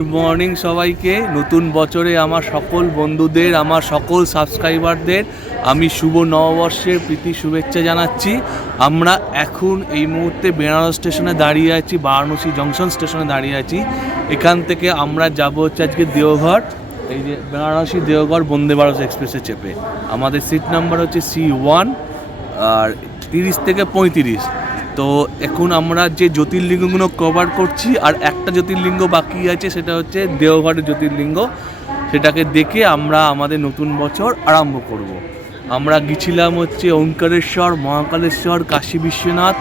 Good morning সবাইকে। নতুন বছরে আমার সকল বন্ধুদের, আমার সকল সাবস্ক্রাইবারদের আমি শুভ নববর্ষের প্রীতি শুভেচ্ছা জানাচ্ছি। আমরা এখন এই মুহূর্তে বেনারস স্টেশনে দাঁড়িয়ে আছি, বারাণসী জংশন স্টেশনে দাঁড়িয়ে আছি। এখান থেকে আমরা যাব হচ্ছে আজকে দেওঘর, এই যে বেনারসি দেওঘর বন্দে ভারত এক্সপ্রেসে চেপে। আমাদের সিট নাম্বার হচ্ছে C1 আর 30 থেকে 35। তো এখন আমরা যে জ্যোতির্লিঙ্গগুলো কভার করছি, আর একটা জ্যোতির্লিঙ্গ বাকি আছে, সেটা হচ্ছে দেওঘরের জ্যোতির্লিঙ্গ। সেটাকে দেখে আমরা আমাদের নতুন বছর আরম্ভ করব। আমরা গেছিলাম হচ্ছে ওঙ্কারেশ্বর, মহাকালেশ্বর, কাশী বিশ্বনাথ,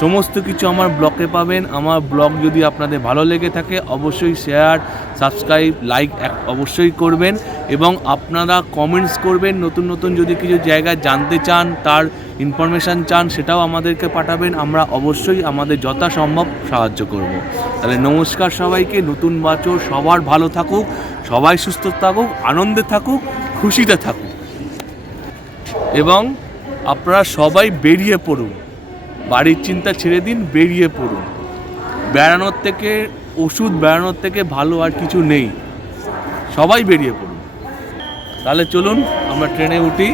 সমস্ত কিছু আমার ব্লগে পাবেন। আমার ব্লগ যদি আপনাদের ভালো লেগে থাকে অবশ্যই শেয়ার, সাবস্ক্রাইব, লাইক অবশ্যই করবেন, এবং আপনারা কমেন্টস করবেন। নতুন নতুন যদি কিছু জায়গা জানতে চান, তার ইনফরমেশান চান, সেটাও আমাদেরকে পাঠাবেন। আমরা অবশ্যই আমাদের যথাসম্ভব সাহায্য করব। তাহলে নমস্কার সবাইকে, নতুন বছর সবার ভালো থাকুক, সবাই সুস্থ থাকুক, আনন্দে থাকুক, খুশিতে থাকুক, এবং আপনারা সবাই বেরিয়ে পড়ুন। বাড়ির চিন্তা ছেড়ে দিন, বেরিয়ে পড়ুন। বেড়ানোর থেকে, ওষুধ বেড়ানোর থেকে ভালো আর কিছু নেই। সবাই বেরিয়ে পড়ুন। তাহলে চলুন আমরা ট্রেনে উঠি।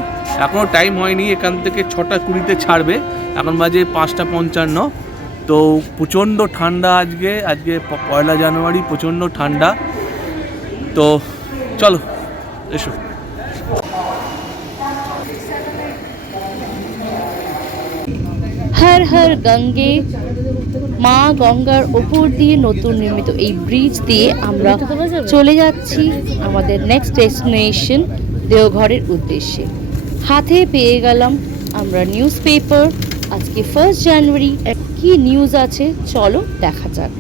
এখনও টাইম হয়নি, এখান থেকে 6টা 20-তে ছাড়বে, এখন বাজে 5টা 55। তো প্রচণ্ড ঠান্ডা আজকে 1 জানুয়ারি, প্রচণ্ড ঠান্ডা। তো চলো, এসো। হর হর গঙ্গে, মা গঙ্গার ওপর দিয়ে নতুন নির্মিত এই ব্রিজ দিয়ে আমরা চলে যাচ্ছি আমাদের নেক্সট ডেস্টিনেশন দেওঘরের উদ্দেশ্যে। হাতে পেয়ে গেলাম আমরা নিউজ পেপার। আজকে 1 জানুয়ারি কি নিউজ আছে চলো দেখা যাক।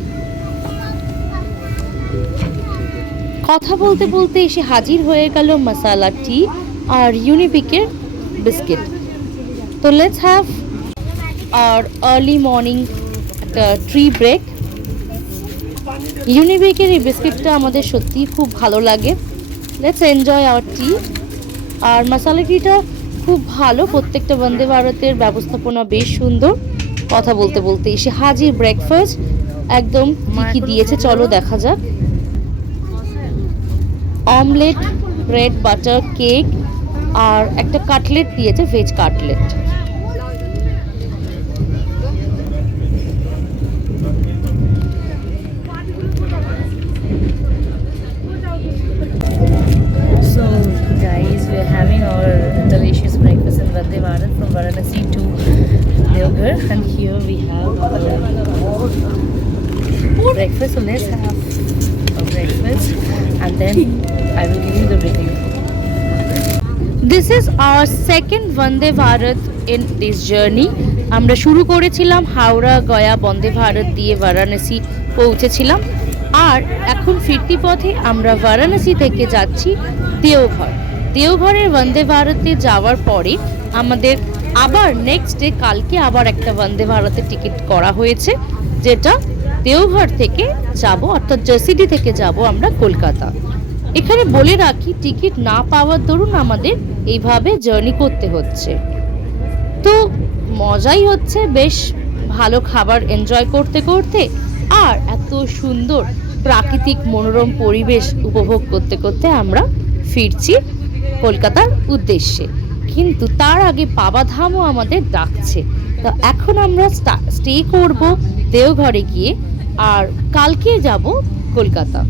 কথা বলতে বলতে এসে হাজির হয়ে গেল মশালা টি আর ইউনিবিকের বিস্কিট। তো let's have our early morning একটা ট্রি ব্রেক। ইউনিবিকের এই বিস্কিটটা আমাদের সত্যিই খুব ভালো লাগে। Let's enjoy our tea. আর মশালা টিটা খুব ভালো, প্রত্যেকটা বন্দে ভারতের ব্যবস্থাপনা বেশ সুন্দর। কথা বলতে বলতে এসে হাজির ব্রেকফাস্ট, একদম কি কি দিয়েছে চলো দেখা যাক। অমলেট, ব্রেড বাটার, কেক, আর একটা কাটলেট দিয়েছে, veg cutlet. So guys, we are having our delicious breakfast in Vande Bharat from Varanasi to Deoghar, and here we have our breakfast. So let's have a breakfast and then I will give you the review. This is our second Vande Bharat in this journey. আমরা শুরু করেছিলাম হাওড়া গয়া বন্দে ভারত দিয়ে বারাণসী পৌঁছেছিলাম, আর এখন ফিরতি পথে আমরা বারাণসী থেকে যাচ্ছি দেওঘর। দেওঘরের বন্দে ভারতে যাওয়ার পরে আমাদের আবার নেক্সট ডে কালকে আবার একটা বন্দে ভারতের টিকিট করা হয়েছে, যেটা দেওঘর থেকে যাব, অর্থাৎ জার্সিডি থেকে যাব আমরা কলকাতা। এখানে বলে রাখি, টিকিট না পাওয়ার দরুন আমাদের এইভাবে জার্নি করতে হচ্ছে। তো মজাই হচ্ছে, বেশ ভালো খাবার এনজয় করতে করতে আর এত সুন্দর প্রাকৃতিক মনোরম পরিবেশ উপভোগ করতে করতে আমরা ফিরছি কলকাতার উদ্দেশ্যে। কিন্তু তার আগে বাবাধামও আমাদের ডাকছে। তো এখন আমরা স্টে করব দেওঘরে গিয়ে, আর কালকে যাব কলকাতা।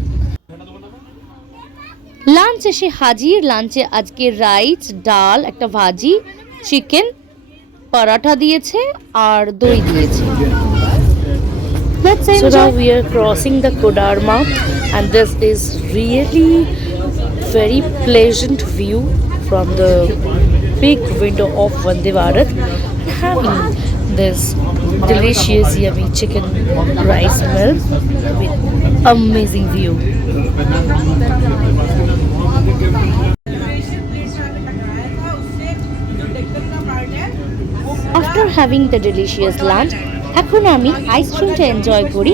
লাঞ্চ এসে হাজির। লাঞ্চে আজকে রাইস, ডাল, একটা ভাজি, চিকেন, পরাঠা দিয়েছে আর দই দিয়েছে। So now we are crossing the Kodarma, and this is really very pleasant view from the big window of Vande Bharat, having this delicious yummy chicken rice meal with amazing view. After having the delicious lunch, এখন আমি আইসক্রিমটা enjoy করি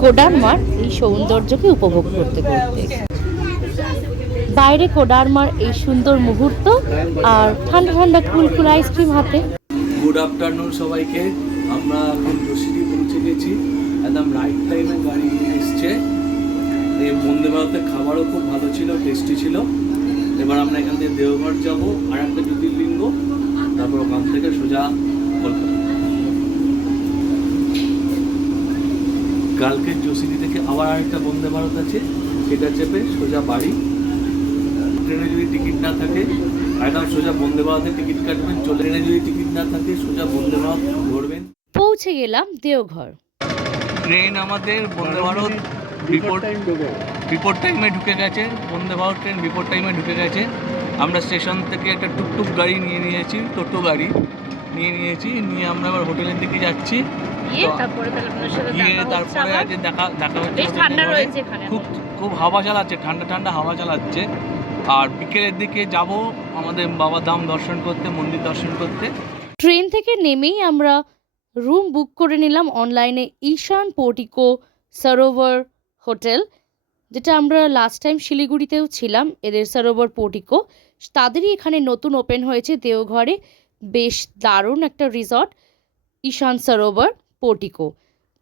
কোডারমার এই সৌন্দর্যকে উপভোগ করতে করতে। বাইরে কোডারমার এই সুন্দর মুহূর্ত, আর ঠান্ডা ঠান্ডা কুলকুল আইসক্রিম হাতে। গুড আফটারনুন সবাইকে। আমরা এখন রশিদি পৌঁছে গেছি, একদম রাইট টাইমে গাড়ি এসছে। এই বন্দে ভারতের খাবারও খুব ভালো ছিল, টেস্টি ছিল। এবার আমরা এখান থেকে দেওঘর যাব, আর একটা জ্যোতির্লিঙ্গ, তারপর ওখান থেকে সোজা কলকাতা। কালকে জোসিডি থেকে আবার আরেকটা বন্দে ভারত আছে, সেটা চেপে সোজা বাড়ি। ট্রেনে যদি টিকিট না থাকে একদম সোজা বন্দে ভারতের টিকিট কাটবেন, ট্রেনে যদি টিকিট না থাকে সোজা বন্দে ভারত ধরবেন। পৌঁছে গেলাম দেওঘর। ট্রেন আমাদের বন্দে ভারত বিপোর টাইমে ঢুকে গেছে। বন্দে ভারত ট্রেন বিপোর টাইমে ঢুকে গেছে। আমরা স্টেশন থেকে একটা টুকটুক গাড়ি নিয়ে নিয়েছি, টোটো গাড়ি নিয়ে আমরা আবার হোটেলের দিকে যাচ্ছি। তারপরে আজকে দেখা হচ্ছে। বেশ ঠান্ডা রয়েছে এখানে, খুব হাওয়া চালাচ্ছে, ঠান্ডা হাওয়া চালাচ্ছে। আর বিকেলের দিকে যাব আমাদের বাবা ধাম দর্শন করতে, মন্দির দর্শন করতে। ট্রেন থেকে নেমেই আমরা রুম বুক করে নিলাম অনলাইনে ঈশান পোর্টিকো সরোবর হোটেল, যেটা আমরা লাস্ট টাইম শিলিগুড়িতেও ছিলাম। এদের সরোবর পোর্টিকো তাদেরই এখানে নতুন ওপেন হয়েছে দেওঘরে। বেশ দারুণ একটা রিসর্ট, ঈশান সরোবর পোর্টিকো,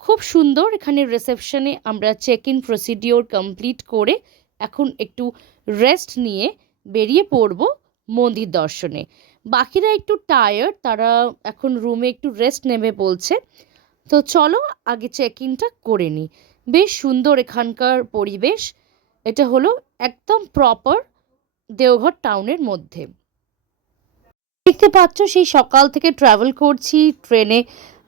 খুব সুন্দর। এখানে রিসেপশনে আমরা চেক ইন প্রসিডিওর কমপ্লিট করে এখন একটু রেস্ট নিয়ে বেরিয়ে পড়ব মন্দির দর্শনে। বাকিরা একটু টায়ার্ড, তারা এখন রুমে একটু রেস্ট নেবে বলছে। তো চলো আগে চেক ইনটা করে নিই। বেশ সুন্দর এখানকার পরিবেশ। এটা হলো একদম প্রপার দেওঘর টাউনের মধ্যে। দেখতে পাচ্ছ সেই সকাল থেকে ট্রাভেল করছি ট্রেনে,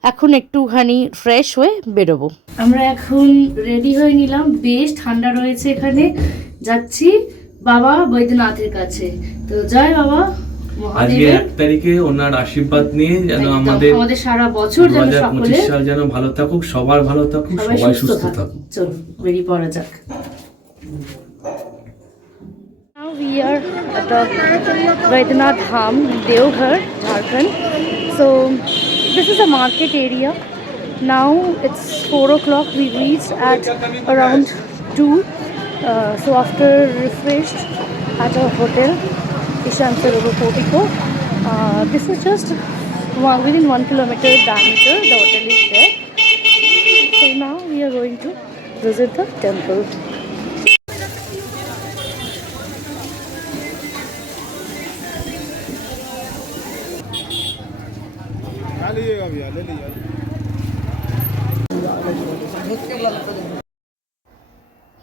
এখন একটুখানি ফ্রেশ হয়ে বেরোবো। আমরা এখন রেডি হয়ে নিলাম, বেশ ঠান্ডা রয়েছে এখানে। যাচ্ছি বাবা বৈদ্যনাথের কাছে। তো জয় বাবা আজকে 1 তারিখে ওনার আশীর্বাদ নিয়ে যেন আমাদের সারা বছর যেন সকলে সাল যেন ভালো থাকুক, সবার ভালো থাকুক, সবাই সুস্থ থাকুক। চলো বেরিয়ে পড়া যাক। Now we are at the Vaidyanath Dham, Deoghar, Jharkhand. So this is a market area. Now it's 4 o'clock. We reached at around 2. So after refreshed at a hotel, Ishan Sarovar Portico. This is just within 1 kilometer diameter. The hotel is there. So now we are going to visit the temple.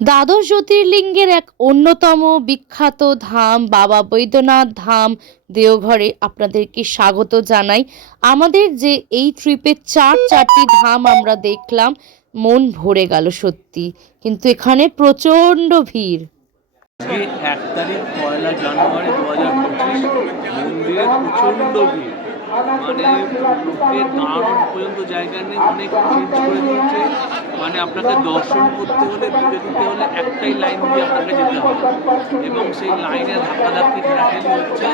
দ্বাদশ জ্যোতির্লিঙ্গের এক অন্যতম বিখ্যাত ধাম বাবা বৈদ্যনাথ ধাম দেওঘরে আপনাদেরকে স্বাগত জানাই। আমাদের যে এই ট্রিপে চারটি ধাম আমরা দেখলাম, মন ভরে গেল সত্যি, কিন্তু এখানে প্রচণ্ড ভিড়। 1 তারিখ 1 জানুয়ারি 2025 মন্দিরে প্রচণ্ড ভিড়, মানে লোকের দাঁড়ানোর পর্যন্ত জায়গা নেই, অনেক চেঞ্জ করে দিয়েছে। মানে আপনাকে দর্শন করতে হলে, ঢুকে দিতে হলে একটাই লাইন দিয়ে আপনাকে যেতে হবে, এবং সেই লাইনে ধাক্কাধাক্কি ঠেলাঠেলি হচ্ছে।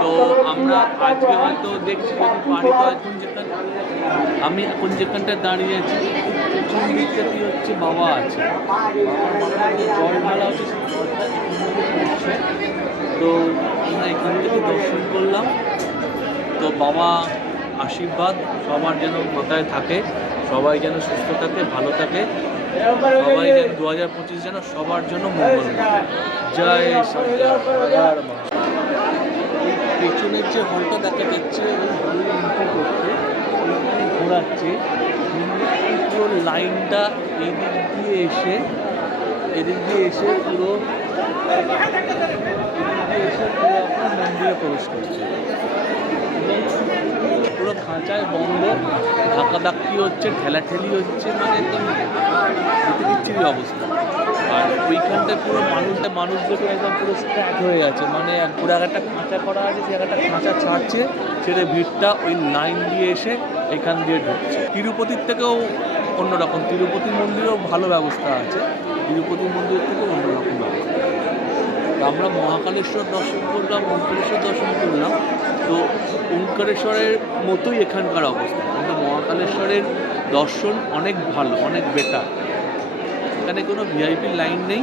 তো আমরা আজকে হয়তো দেখছি যদি পারি তো আমি এখন যেখানটায় দাঁড়িয়ে আছি প্রচুর দিকটা কি হচ্ছে, বাবা আছে, জল ঢালা হচ্ছে, তো আমরা এখান থেকে দর্শন করলাম। তো বাবা আশীর্বাদ সবার যেন মাথায় থাকে, সবাই যেন সুস্থ থাকে, ভালো থাকে, সবাই যেন 2025 যেন সবার জন্য মঙ্গল। জয় শঙ্কর। পেছনের যে হলটা দেখা যাচ্ছে ঘোরাচ্ছে, পুরো লাইনটা এদিক দিয়ে এসে পুরো আপনার মন্দিরে প্রবেশ করছে। পুরো খাঁচায় বন্ধ, ধাক্কাধাক্কি হচ্ছে, ঠেলাঠেলি হচ্ছে, মানে একদম বিচ্ছিরি অবস্থা। আর ওইখানটায় পুরো মানুষদেরকে একদম পুরো স্ট্র্যাক হয়ে গেছে, মানে পুরো একটা খাঁচা করা আছে, সে একটা খাঁচা ছাড়ছে, ছেড়ে ভিড়টা ওই লাইন দিয়ে এসে এখান দিয়ে ঢুকছে। তিরুপতির থেকেও অন্যরকম, তিরুপতি মন্দিরেও ভালো ব্যবস্থা আছে, তিরুপতি মন্দিরের থেকেও অন্যরকম ব্যবস্থা। আমরা মহাকালেশ্বর দর্শন করলাম, ওঙ্কারেশ্বর দর্শন করলাম। তো ওঙ্কারেশ্বরের মতোই এখানকার অবস্থা, কিন্তু মহাকালেশ্বরের দর্শন অনেক ভালো, অনেক বেটার। এখানে কোনো ভিআইপি লাইন নেই।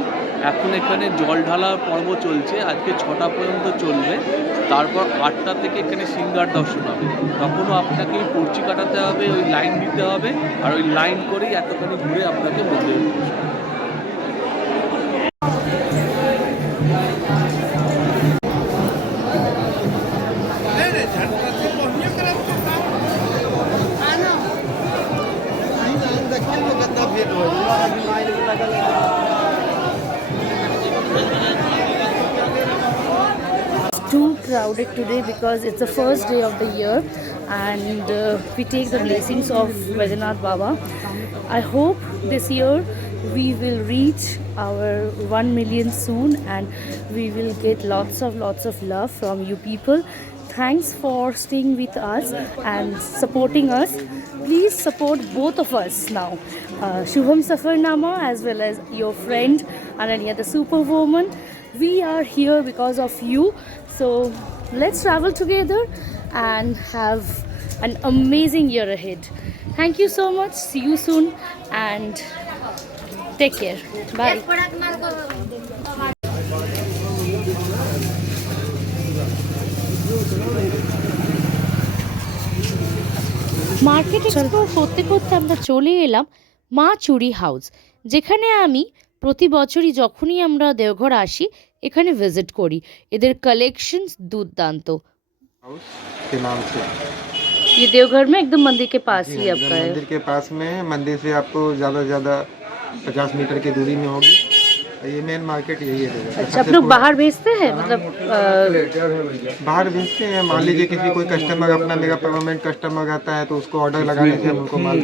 এখন এখানে জল ঢালার পর্ব চলছে, আজকে 6টা পর্যন্ত চলবে। তারপর 8টা থেকে এখানে সিঙ্গার দর্শন হবে। তখনও আপনাকে পর্চি কাটাতে হবে, ওই লাইন দিতে হবে, আর ওই লাইন করেই এতখানি ঘুরে আপনাকে মন্দিরে পৌঁছাবে। Too crowded today because it's the first day of the year, and we take the blessings of Vaidyanath Baba. I hope this year we will reach our 1 million soon, and we will get lots of love from you people. Thanks for staying with us and supporting us. Please support both of us now, Shubham Safarnama as well as your friend Ananya the Superwoman. We are here because of you. So let's travel together and have an amazing year ahead. Thank you so much. See you soon and take care. Bye. Market explore করতে করতে আমরা চলে এলাম মা চুরি house, যেখানে আমি প্রতি বছরই যখনই আমরা দেওঘর আসি এখানে ভিজিট করি। এদের কালেকশনস দুর্দান্ত। के नाम से ये देवघर में एकदम मंदिर के पास ही एकदम आपका है। मंदिर के पास में है। मंदिर से आपको ज़्यादा से ज़्यादा 50 मीटर की दूरी में होगी। ये मेन मार्केट यही है देवघर। अच्छा, आप लोग बाहर भेजते हैं मतलब बाहर भेजते हैं। मान लीजिए किसी कोई कस्टमर अपना मेरा परमानेंट कस्टमर रहता है तो उसको ऑर्डर लगाने से हम उनको माल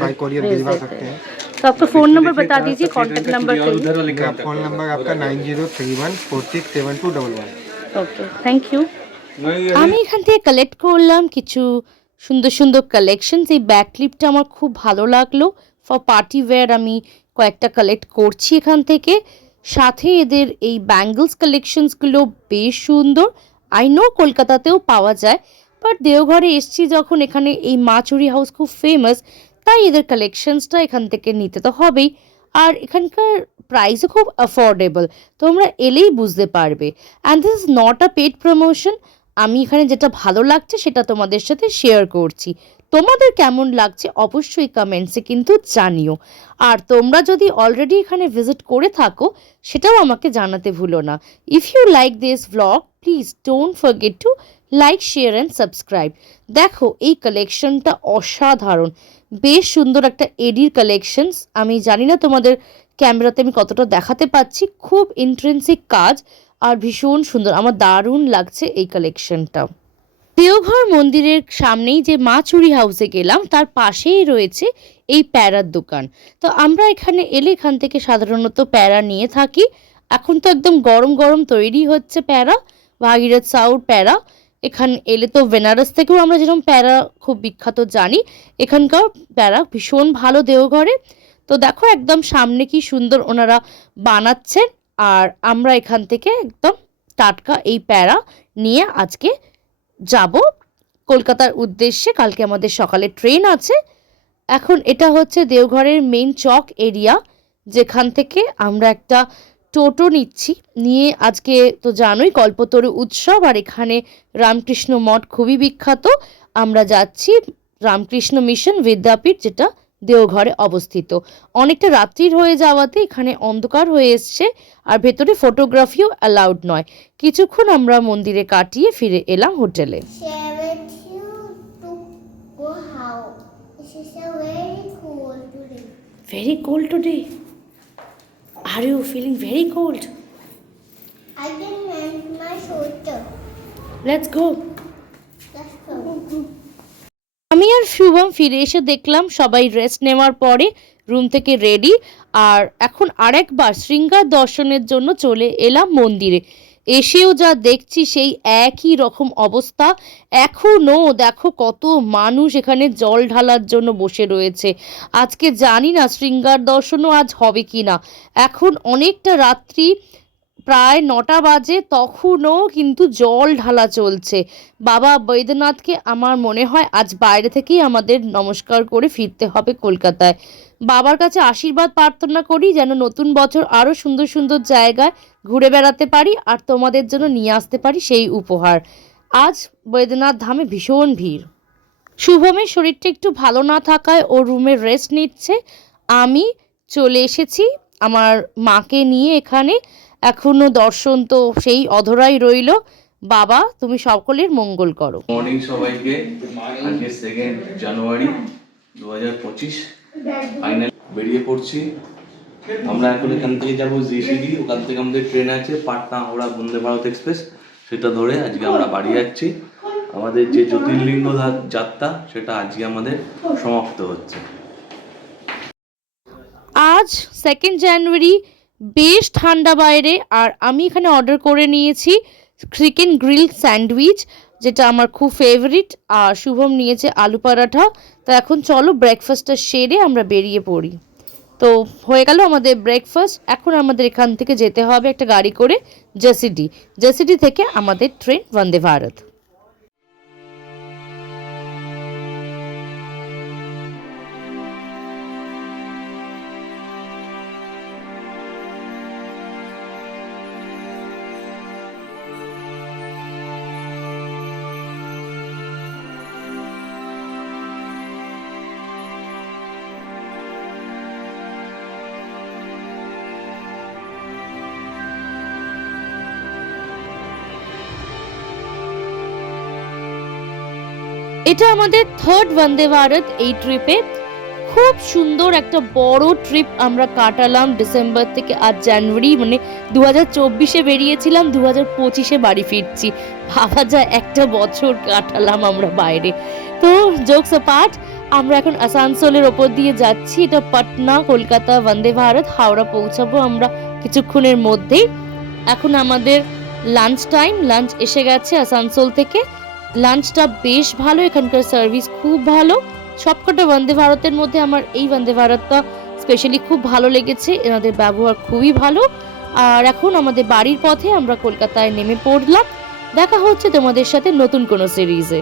बाई कोरियर भिजवा सकते हैं। तो आपका फ़ोन नंबर बता दीजिए, कॉन्टैक्ट नंबर चाहिए। मेरा फ़ोन नंबर आपका 9031467211। Okay, thank you. আমি এখান থেকে কালেক্ট করলাম কিছু সুন্দর সুন্দর কালেকশনস। এই ব্যাক ক্লিপটা আমার খুব ভালো লাগলো। ফর পার্টি ওয়্যার আমি কয়েকটা কালেক্ট করছি এখান থেকে। সাথে এদের এই ব্যাঙ্গলস কালেকশনসগুলো বেশ সুন্দর। আই নো কলকাতাতেও পাওয়া যায়, বাট দেওঘরে এসছি যখন, এখানে এই মা চুরি হাউস খুব ফেমাস, তাই এদের কালেকশনসটা এখান থেকে নিতে তো হবেই। আর এখানকার প্রাইসও খুব অ্যাফোর্ডেবল, তোমরা এলেই বুঝতে পারবে। And this is not a paid promotion. আমি এখানে যেটা ভালো লাগছে সেটা তোমাদের সাথে শেয়ার করছি। তোমাদের কেমন লাগছে অবশ্যই কমেন্টসে কিন্তু জানিও। আর তোমরা যদি অলরেডি এখানে ভিজিট করে থাকো সেটাও আমাকে জানাতে ভুলো না। If you like this vlog please don't forget to like, share and subscribe. দেখো এই কালেকশনটা অসাধারণ, বেশ সুন্দর একটা এডির কালেকশনস। আমি জানি না তোমাদের ক্যামেরাতে আমি কতটা দেখাতে পাচ্ছি, খুব ইন্ট্রেন্সিক কাজ আর ভীষণ সুন্দর। আমার দারুণ লাগছে এই কালেকশনটা। দেওঘর মন্দিরের সামনেই যে মা চুরি হাউসে গেলাম তার পাশেই রয়েছে এই প্যারার দোকান। তো আমরা এখানে এলে এখান থেকে সাধারণত প্যারা নিয়ে থাকি। এখন তো একদম গরম গরম তৈরি হচ্ছে প্যারা, ভাগীরথ সাউথ প্যারা। এখানে এলে তো বেনারস থেকেও আমরা যেরকম প্যারা খুব বিখ্যাত জানি, এখানকার প্যারা ভীষণ ভালো দেওঘরে। তো দেখো একদম সামনে কি সুন্দর ওনারা বানাচ্ছেন। আর আমরা এখান থেকে একদম টাটকা এই প্যারা নিয়ে আজকে যাব কলকাতার উদ্দেশ্যে। কালকে আমাদের সকালে ট্রেন আছে। এখন এটা হচ্ছে দেওঘরের মেইন চক এরিয়া, যেখান থেকে আমরা একটা টোটো নিচ্ছি। নিয়ে আজকে তো জানোই কল্পতরু উৎসব, আর এখানে রামকৃষ্ণ মঠ খুবই বিখ্যাত। আমরা যাচ্ছি রামকৃষ্ণ মিশন বিদ্যাপীঠ, যেটা দেওঘরে অবস্থিত। অনেকটা রাত্রির হয়ে যাওয়াতে এখানে অন্ধকার হয়ে এসছে, আর ভেতরে ফটোগ্রাফিও অ্যালাউড নয়। কিছুক্ষণ আমরা মন্দিরে কাটিয়ে ফিরে এলাম হোটেলে। Share with you to go how. This is a very cool today. Very cold today. Are you feeling very cold? I can mend my sweater. Let's go. Let's go. আমি আর শুভম ফিরে এসে দেখলাম সবাই রেস্ট নেওয়ার পরে রুম থেকে ready. আর এখন আরেকবার শৃঙ্গার দর্শনের জন্য চলে এলাম মন্দিরে। এসেও যা দেখছি সেই একই রকম অবস্থা। এখনও দেখো কত মানুষ এখানে জল ঢালার জন্য বসে রয়েছে। আজকে জানি না শৃঙ্গার দর্শনও আজ হবে কি না। এখন অনেকটা রাত্রি, প্রায় 9টা বাজে, তখনও কিন্তু জল ঢালা চলছে। বাবা বৈদ্যনাথকে আমার মনে হয় আজ বাইরে থেকেই আমাদের নমস্কার করে ফিরতে হবে কলকাতায়। বাবার কাছে আশীর্বাদ প্রার্থনা করি যেন নতুন বছর আরও সুন্দর সুন্দর জায়গায় ঘুরে বেড়াতে পারি আর তোমাদের জন্য নিয়ে আসতে পারি সেই উপহার। আজ বৈদ্যনাথ ধামে ভীষণ ভিড়। শুভমের শরীরটা একটু ভালো না থাকায় ও রুমে রেস্ট নিচ্ছে। আমি চলে এসেছি আমার মাকে নিয়ে এখানে। এখনো দর্শন তো সেই অধরাই রইল। বাবা তুমি সকলের মঙ্গল করো। মর্নিং সবাইকে। আজকে 2 জানুয়ারি 2025। ফাইনাল বেরিয়ে পড়ছি। আমরা এখন এখান থেকে যাবো জিসিডি, ওখান থেকে আমাদের ট্রেন আছে পাটনা হাওড়া বন্দে ভারত এক্সপ্রেস, সেটা ধরে আজকে আমরা বাড়ি যাচ্ছি। আমাদের যে জ্যোতির্লিঙ্গ যাত্রা সেটা আজকে আমাদের সমাপ্ত হচ্ছে। আজ 2 জানুয়ারি, বেশ ঠান্ডা বাইরে, আর আমি এখানে অর্ডার করে নিয়েছি চিকেন গ্রিল স্যান্ডউইচ, যেটা আমার খুব ফেভারিট, আর শুভম নিয়েছে আলু পরাঠা। তো এখন চলো ব্রেকফাস্টটা সেরে আমরা বেরিয়ে পড়ি। তো হয়ে গেল আমাদের ব্রেকফাস্ট। এখন আমাদের এখান থেকে যেতে হবে একটা গাড়ি করে জেসিডি থেকে আমাদের ট্রেন বন্দে ভারত। এটা আমাদের 3rd বন্দে ভারত এই ট্রিপে। খুব সুন্দর একটা বড় ট্রিপ আমরা কাটালাম। ডিসেম্বর থেকে আজ জানুয়ারি, মানে 2024-এ বেরিয়েছিলাম, 2025-এ বাড়ি ফিরছি। ভাবা যায় একটা বছর কাটালাম আমরা বাইরে। তো জোকস অ্যাপার্ট, আমরা এখন আসানসোলের ওপর দিয়ে যাচ্ছি। এটা পাটনা কলকাতা বন্দে ভারত, হাওড়া পৌঁছাবো আমরা কিছুক্ষণের মধ্যেই। এখন আমাদের লাঞ্চ টাইম, লাঞ্চ এসে গেছে আসানসোল থেকে। লাঞ্চটা বেশ ভালো, এখানকার সার্ভিস খুব ভালো। সবকটা বন্দে ভারতের মধ্যে আমার এই বন্দে ভারতটা স্পেশালি খুব ভালো লেগেছে, এনাদের ব্যবহার খুবই ভালো। আর এখন আমাদের বাড়ির পথে আমরা কলকাতায় নেমে পড়লাম। দেখা হচ্ছে তোমাদের সাথে নতুন কোনো সিরিজে।